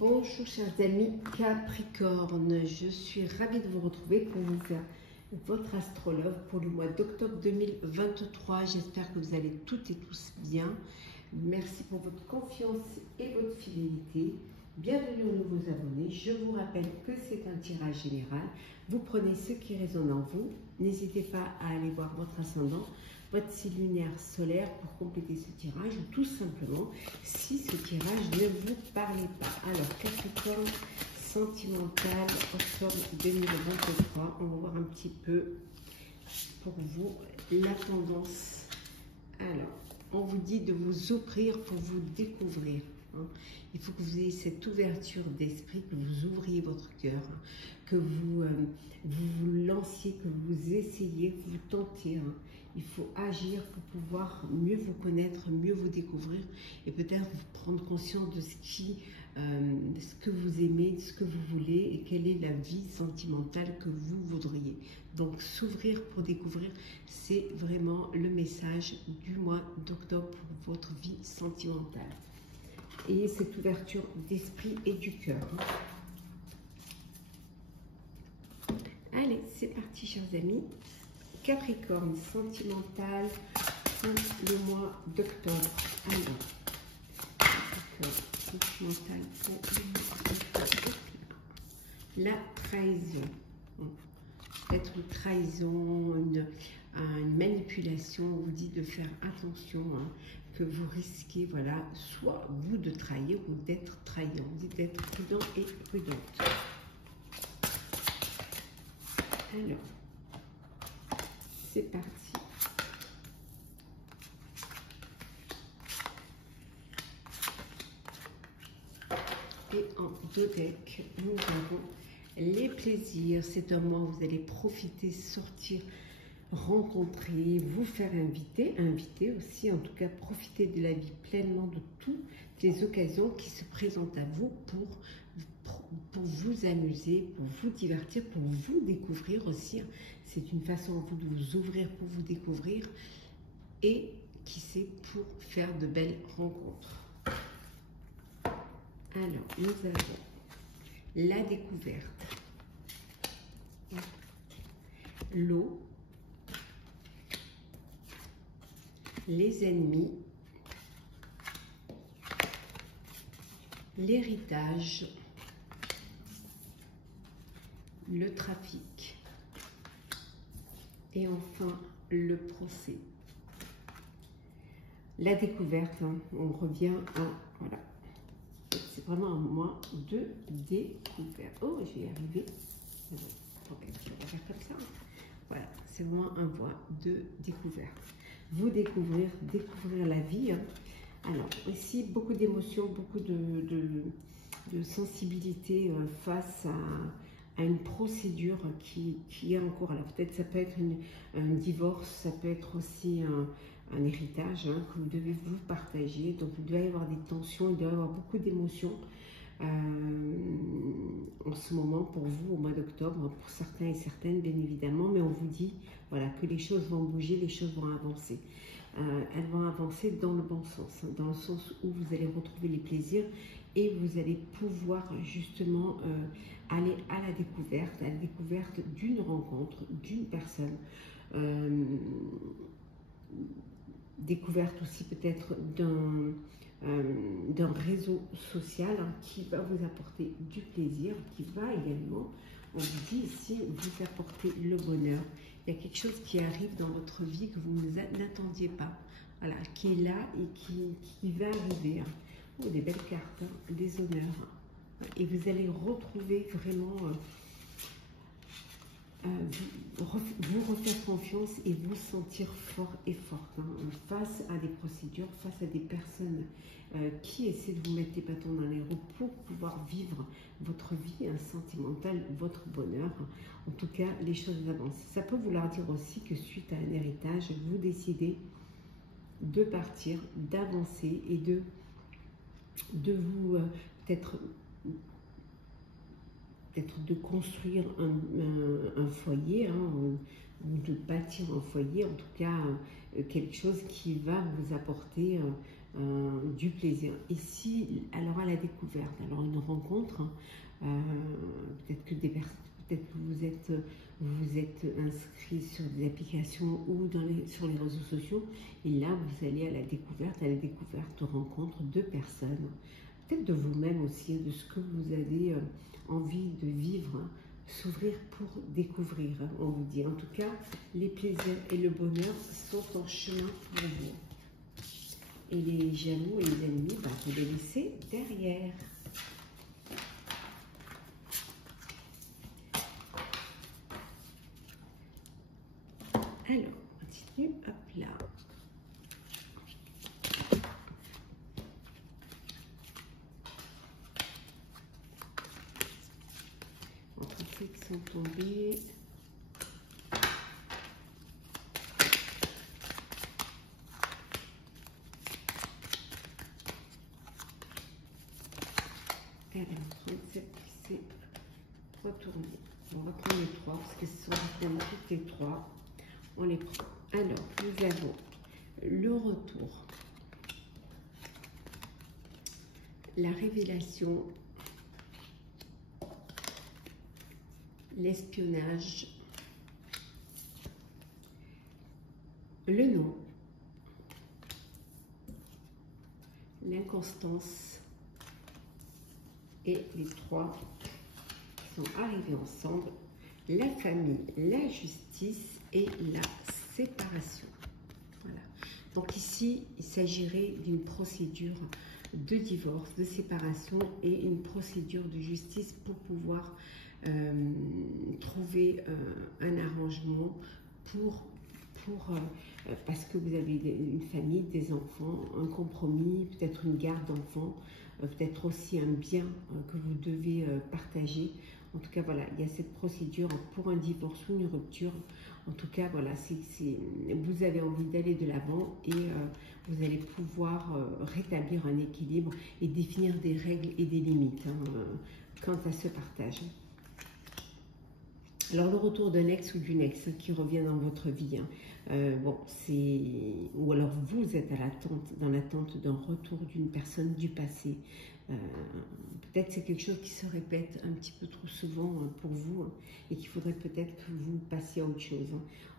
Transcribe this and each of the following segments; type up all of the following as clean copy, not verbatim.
Bonjour chers amis Capricorne, je suis ravie de vous retrouver pour vous faire votre astrologue pour le mois d'octobre 2023. J'espère que vous allez toutes et tous bien. Merci pour votre confiance et votre fidélité. Bienvenue aux nouveaux abonnés. Je vous rappelle que c'est un tirage général. Vous prenez ce qui résonne en vous. N'hésitez pas à aller voir votre ascendant, votre signe lunaire solaire pour compléter ce tirage, ou tout simplement si ce tirage ne vous parlait pas. Alors Capricorne, sentimental, octobre 2023, on va voir un petit peu pour vous la tendance. Alors, on vous dit de vous ouvrir pour vous découvrir. Il faut que vous ayez cette ouverture d'esprit, que vous ouvriez votre cœur, que vous vous lanciez, que vous essayiez, que vous tentiez. Il faut agir pour pouvoir mieux vous connaître, mieux vous découvrir et peut-être prendre conscience de ce que vous aimez, de ce que vous voulez et quelle est la vie sentimentale que vous voudriez. Donc s'ouvrir pour découvrir, c'est vraiment le message du mois d'octobre pour votre vie sentimentale. Et cette ouverture d'esprit et du cœur. Allez, c'est parti chers amis. Capricorne, sentimental pour le mois d'octobre. Alors, Capricorne, sentimental pour le mois d'octobre. La trahison. Peut-être une trahison, une manipulation. On vous dit de faire attention, que vous risquez, voilà, soit vous de trahir ou d'être trahi. On vous dit d'être prudent et prudente. Alors, c'est parti. Et en deux decks, nous avons les plaisirs. C'est un mois où vous allez profiter, sortir, rencontrer, vous faire inviter aussi, en tout cas profiter de la vie pleinement, de toutes les occasions qui se présentent à vous pour vous amuser, pour vous divertir, pour vous découvrir aussi. C'est une façon de vous ouvrir pour vous découvrir et qui sait pour faire de belles rencontres. Alors, nous avons la découverte, l'eau, les ennemis, l'héritage, le trafic et enfin le procès. La découverte, on revient à, voilà, c'est vraiment un mois de découverte. Oh, je vais y arriver. On va faire comme ça. Voilà, c'est vraiment un mois de découverte. Vous découvrir la vie. Alors, ici, beaucoup d'émotions, beaucoup de sensibilité face à une procédure qui est en cours. Alors, peut-être ça peut être un divorce, ça peut être aussi un héritage que vous devez vous partager. Donc, il doit y avoir des tensions, il doit y avoir beaucoup d'émotions en ce moment pour vous au mois d'octobre, pour certains et certaines bien évidemment, mais on vous dit voilà, que les choses vont bouger, les choses vont avancer. Elles vont avancer dans le bon sens, dans le sens où vous allez retrouver les plaisirs et vous allez pouvoir justement aller à la découverte d'une rencontre, d'une personne, découverte aussi peut-être d'un réseau social qui va vous apporter du plaisir, qui va également, on vous dit ici, vous apporter le bonheur. Il y a quelque chose qui arrive dans votre vie que vous n'attendiez pas, voilà, qui est là et qui va arriver. Oh, des belles cartes, des honneurs. Et vous allez retrouver vraiment, vous refaire confiance et vous sentir fort et forte face à des procédures, face à des personnes qui essaient de vous mettre des bâtons dans les roues pour pouvoir vivre votre vie sentimentale, votre bonheur. En tout cas, les choses avancent. Ça peut vouloir dire aussi que suite à un héritage, vous décidez de partir, d'avancer et de vous peut-être de construire un foyer, ou de bâtir un foyer, en tout cas quelque chose qui va vous apporter du plaisir. Ici, alors à la découverte, alors une rencontre, peut-être que des personnes, peut-être que vous êtes inscrit sur des applications ou sur les réseaux sociaux, et là vous allez à la découverte rencontre de personnes, peut-être de vous-même aussi, de ce que vous avez envie de vivre, s'ouvrir pour découvrir, on vous dit. En tout cas, les plaisirs et le bonheur sont en chemin pour vous. Et les jaloux et les ennemis, vous les laissez derrière. Alors, on continue, hop là. Entre ceux qui sont tombés. Alors, 37 qui s'est retourné. On va prendre les 3 parce que ce sont évidemment toutes les 3. On les prend. Alors, nous avons le retour, la révélation, l'espionnage, le non, l'inconstance et les 3 qui sont arrivés ensemble, la famille, la justice et la séparation. Voilà. Donc ici, il s'agirait d'une procédure de divorce, de séparation et une procédure de justice pour pouvoir trouver un arrangement parce que vous avez une famille, des enfants, un compromis, peut-être une garde d'enfants, peut-être aussi un bien que vous devez partager. En tout cas, voilà, il y a cette procédure pour un divorce ou une rupture. En tout cas, voilà, vous avez envie d'aller de l'avant et vous allez pouvoir rétablir un équilibre et définir des règles et des limites quant à ce partage. Alors, le retour d'un ex ou d'une ex qui revient dans votre vie, ou alors vous êtes dans l'attente d'un retour d'une personne du passé. Peut-être c'est quelque chose qui se répète un petit peu trop souvent pour vous et qu'il faudrait peut-être que vous passiez à autre chose.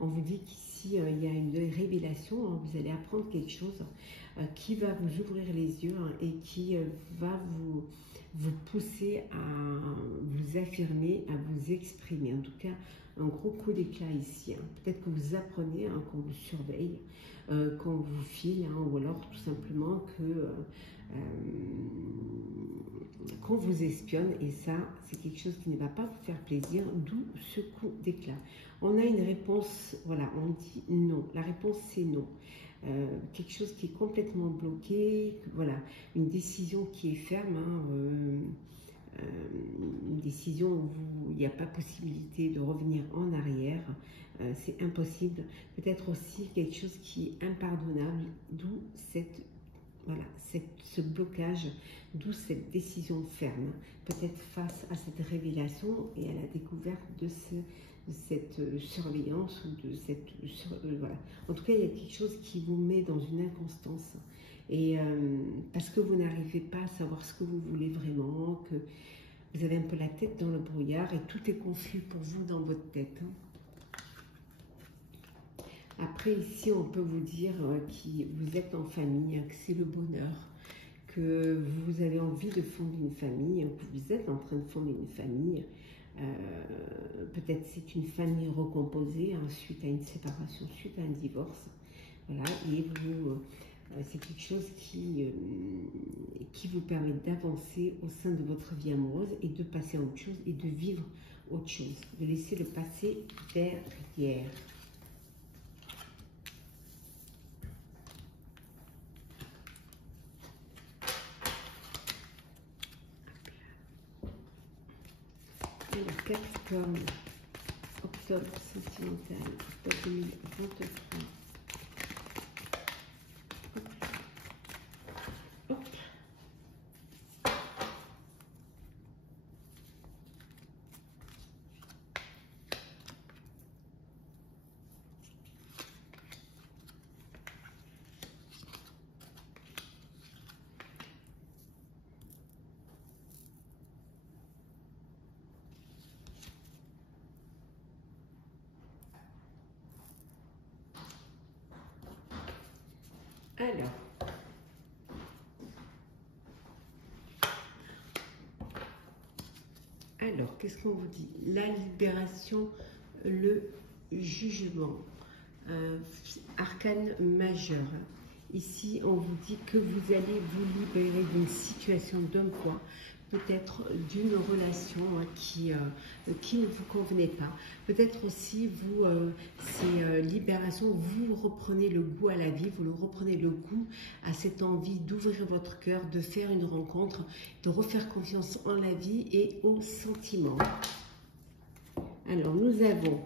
On vous dit qu'ici, il y a une révélation, vous allez apprendre quelque chose qui va vous ouvrir les yeux et qui va vous pousser à vous affirmer, à vous exprimer. En tout cas, un gros coup d'éclat ici. Peut-être que vous apprenez, qu'on vous surveille, qu'on vous file, ou alors tout simplement qu'on vous espionne. Et ça, c'est quelque chose qui ne va pas vous faire plaisir, d'où ce coup d'éclat. On a une réponse, voilà, on dit non. La réponse, c'est non. Quelque chose qui est complètement bloqué, voilà, une décision qui est ferme, une décision où il n'y a pas possibilité de revenir en arrière, c'est impossible. Peut-être aussi quelque chose qui est impardonnable, d'où ce blocage, d'où cette décision ferme, peut-être face à cette révélation et à la découverte de cette surveillance ou de cette voilà. En tout cas, il y a quelque chose qui vous met dans une inconstance et parce que vous n'arrivez pas à savoir ce que vous voulez vraiment, que vous avez un peu la tête dans le brouillard et tout est confus pour vous dans votre tête. Après, ici, on peut vous dire que vous êtes en famille, que c'est le bonheur, que vous avez envie de fonder une famille, que vous êtes en train de fonder une famille. Peut-être c'est une famille recomposée suite à une séparation, suite à un divorce. Voilà, et c'est quelque chose qui vous permet d'avancer au sein de votre vie amoureuse et de passer à autre chose et de vivre autre chose, de laisser le passé derrière. Alors, Capricorne, octobre sentimental, octobre 2023. Hop. Alors, qu'est-ce qu'on vous dit? La libération, le jugement, arcane majeur. Ici, on vous dit que vous allez vous libérer d'une situation d'emploi, peut-être d'une relation qui ne vous convenait pas. Peut-être aussi, vous, ces libérations, vous reprenez le goût à la vie, vous reprenez le goût à cette envie d'ouvrir votre cœur, de faire une rencontre, de refaire confiance en la vie et aux sentiments. Alors, nous avons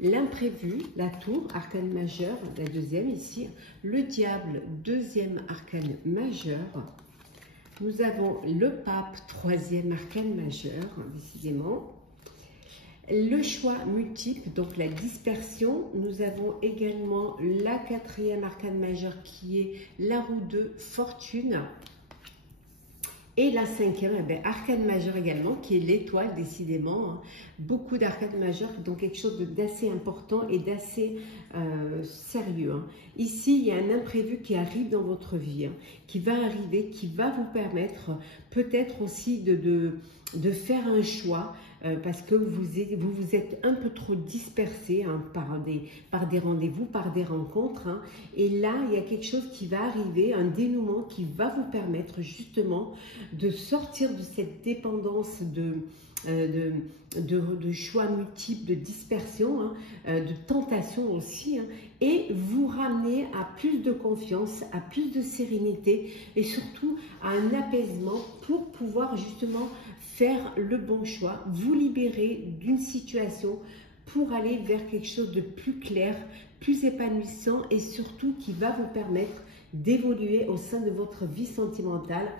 l'imprévu, la tour, arcane majeur, la deuxième ici, le diable, deuxième arcane majeur. Nous avons le pape, troisième arcane majeur, décidément. Le choix multiple, donc la dispersion. Nous avons également la quatrième arcane majeure qui est la roue de fortune. Et la cinquième, arcane majeur également, qui est l'étoile, décidément. Beaucoup d'arcanes majeures, donc quelque chose d'assez important et d'assez sérieux. Ici, il y a un imprévu qui arrive dans votre vie, qui va arriver, qui va vous permettre peut-être aussi de faire un choix, parce que vous êtes un peu trop dispersé par des rendez-vous, par des rencontres. Et là, il y a quelque chose qui va arriver, un dénouement qui va vous permettre justement de sortir de cette dépendance de choix multiples, de dispersion, de tentation aussi, et vous ramener à plus de confiance, à plus de sérénité et surtout à un apaisement pour pouvoir justement faire le bon choix, vous libérer d'une situation pour aller vers quelque chose de plus clair, plus épanouissant et surtout qui va vous permettre d'évoluer au sein de votre vie sentimentale,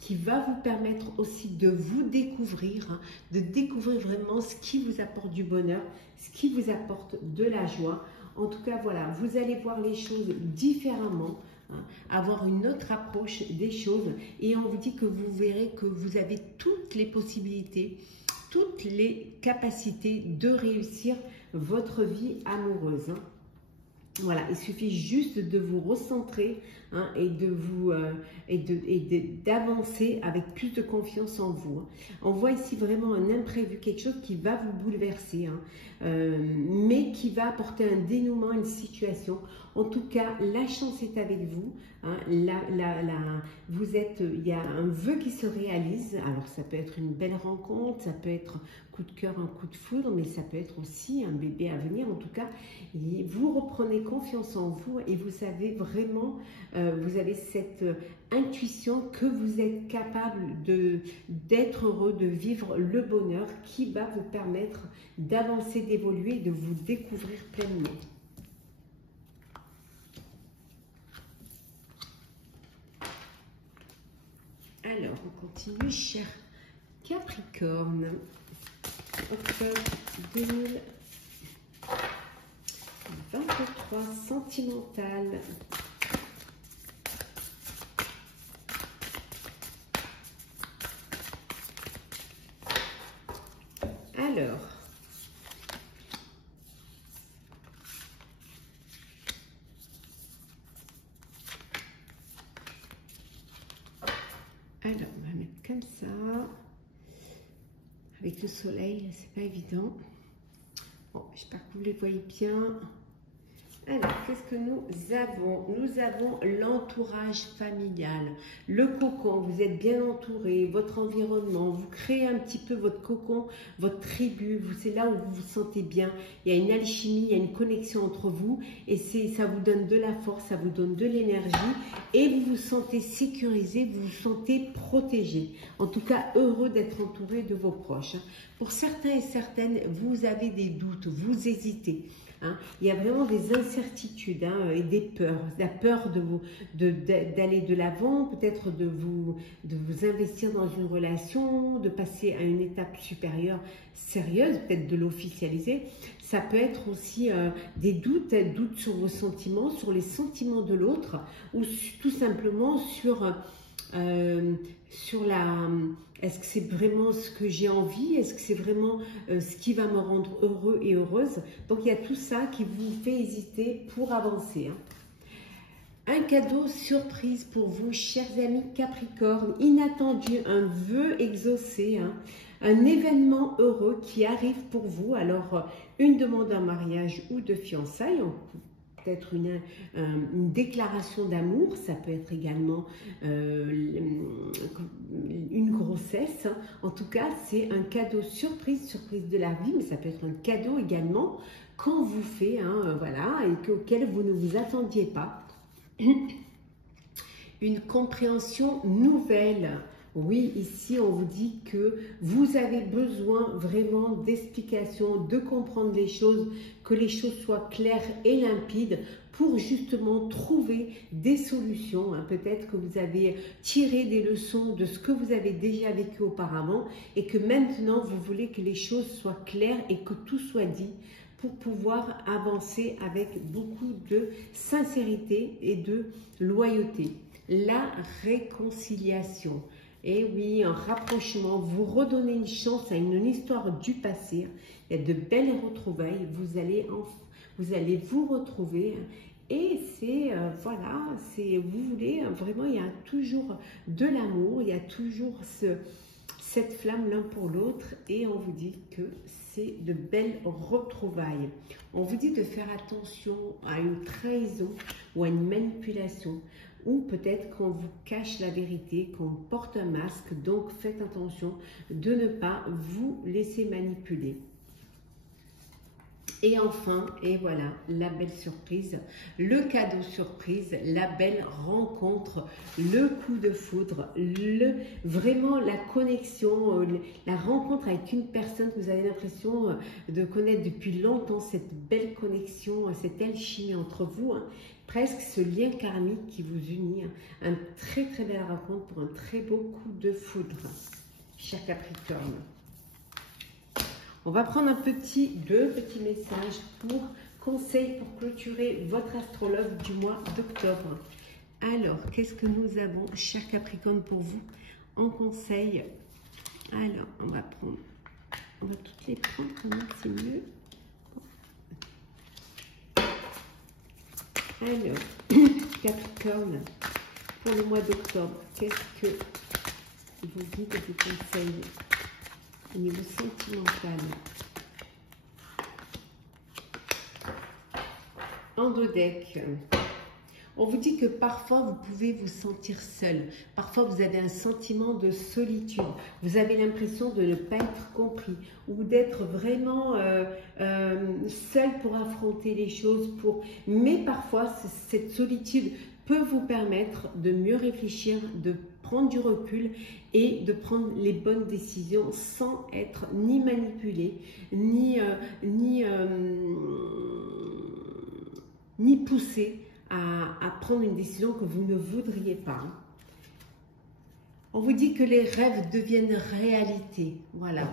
qui va vous permettre aussi de vous découvrir, de découvrir vraiment ce qui vous apporte du bonheur, ce qui vous apporte de la joie. En tout cas, voilà, vous allez voir les choses différemment, avoir une autre approche des choses, et on vous dit que vous verrez que vous avez toutes les possibilités, toutes les capacités de réussir votre vie amoureuse. Voilà, il suffit juste de vous recentrer et d'avancer avec plus de confiance en vous. On voit ici vraiment un imprévu, quelque chose qui va vous bouleverser, mais qui va apporter un dénouement, une situation. En tout cas, la chance est avec vous. Il y a un vœu qui se réalise. Alors, ça peut être une belle rencontre, ça peut être coup de cœur, un coup de foudre, mais ça peut être aussi un bébé à venir. En tout cas, vous reprenez confiance en vous et vous savez vraiment, vous avez cette intuition que vous êtes capable d'être heureux, de vivre le bonheur qui va vous permettre d'avancer, d'évoluer, de vous découvrir pleinement. Alors, on continue, cher Capricorne. Octobre 2023, sentimental. Alors, on va mettre comme ça. Avec le soleil, c'est pas évident. Bon, j'espère que vous les voyez bien. Alors, qu'est-ce que nous avons? Nous avons l'entourage familial, le cocon, vous êtes bien entouré, votre environnement, vous créez un petit peu votre cocon, votre tribu, c'est là où vous vous sentez bien, il y a une alchimie, il y a une connexion entre vous et ça vous donne de la force, ça vous donne de l'énergie et vous vous sentez sécurisé, vous vous sentez protégé, en tout cas heureux d'être entouré de vos proches. Pour certains et certaines, vous avez des doutes, vous hésitez. Il y a vraiment des incertitudes et des peurs, la peur d'aller de l'avant, peut-être de vous investir dans une relation, de passer à une étape supérieure sérieuse, peut-être de l'officialiser. Ça peut être aussi des doutes sur vos sentiments, sur les sentiments de l'autre, ou tout simplement sur est-ce que c'est vraiment ce que j'ai envie? Est-ce que c'est vraiment ce qui va me rendre heureux et heureuse? Donc, il y a tout ça qui vous fait hésiter pour avancer. Un cadeau surprise pour vous, chers amis Capricorne, inattendu, un vœu exaucé, hein, un événement heureux qui arrive pour vous. Alors, une demande en mariage ou de fiançailles, peut-être une déclaration d'amour, ça peut être également une grossesse. En tout cas, c'est un cadeau surprise de la vie, mais ça peut être un cadeau également qu'on vous fait, hein, voilà, et auquel vous ne vous attendiez pas. Une compréhension nouvelle. Oui, ici on vous dit que vous avez besoin vraiment d'explications, de comprendre les choses, que les choses soient claires et limpides pour justement trouver des solutions. Peut-être que vous avez tiré des leçons de ce que vous avez déjà vécu auparavant et que maintenant vous voulez que les choses soient claires et que tout soit dit pour pouvoir avancer avec beaucoup de sincérité et de loyauté. La réconciliation. Et oui, un rapprochement, vous redonnez une chance à une histoire du passé. Il y a de belles retrouvailles, vous allez vous retrouver. Et c'est, voilà, vous voulez, vraiment, il y a toujours de l'amour, il y a toujours cette flamme l'un pour l'autre et on vous dit que c'est de belles retrouvailles. On vous dit de faire attention à une trahison ou à une manipulation ou peut-être qu'on vous cache la vérité, qu'on porte un masque. Donc faites attention de ne pas vous laisser manipuler. Et enfin, et voilà, la belle surprise, le cadeau surprise, la belle rencontre, le coup de foudre, vraiment la connexion, la rencontre avec une personne que vous avez l'impression de connaître depuis longtemps, cette belle connexion, cette alchimie entre vous, hein, presque ce lien karmique qui vous unit, hein, un très belle rencontre pour un très beau coup de foudre, cher Capricorne. On va prendre deux petits messages pour conseils pour clôturer votre astrologue du mois d'octobre. Alors, qu'est-ce que nous avons, cher Capricorne, pour vous en conseil? Alors, on va toutes les prendre, comment c'est mieux. Alors, Capricorne, pour le mois d'octobre, qu'est-ce que vos guides vous conseillent au niveau sentimental? Endodeck. On vous dit que parfois vous pouvez vous sentir seul. Parfois vous avez un sentiment de solitude. Vous avez l'impression de ne pas être compris ou d'être vraiment seul pour affronter les choses. Mais parfois cette solitude peut vous permettre de mieux réfléchir, de prendre du recul et de prendre les bonnes décisions sans être ni manipulé, ni poussé à prendre une décision que vous ne voudriez pas. On vous dit que les rêves deviennent réalité. Voilà,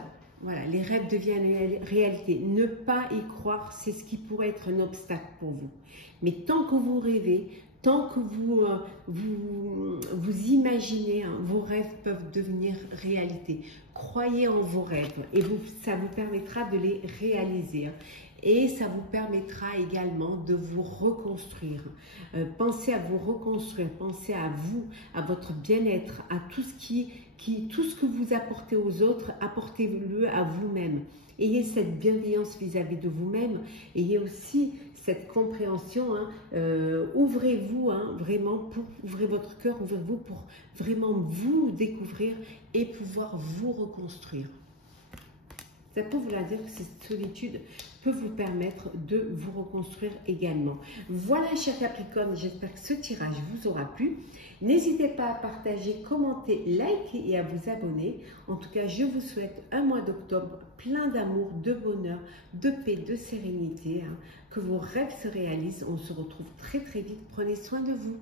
les rêves deviennent réalité. Ne pas y croire, c'est ce qui pourrait être un obstacle pour vous. Mais tant que vous rêvez, tant que vous imaginez, hein, vos rêves peuvent devenir réalité. Croyez en vos rêves et ça vous permettra de les réaliser. Et ça vous permettra également de vous reconstruire. Pensez à vous reconstruire, pensez à vous, à votre bien-être, à tout ce que vous apportez aux autres, apportez-le à vous-même. Ayez cette bienveillance vis-à-vis de vous-même. Ayez aussi cette compréhension. Hein, ouvrez-vous, hein, vraiment, ouvrez votre cœur, ouvrez-vous pour vraiment vous découvrir et pouvoir vous reconstruire. Ça peut vouloir dire que cette solitude peut vous permettre de vous reconstruire également. Voilà, chers Capricorne, j'espère que ce tirage vous aura plu. N'hésitez pas à partager, commenter, liker et à vous abonner. En tout cas, je vous souhaite un mois d'octobre plein d'amour, de bonheur, de paix, de sérénité. Hein, que vos rêves se réalisent. On se retrouve très vite. Prenez soin de vous.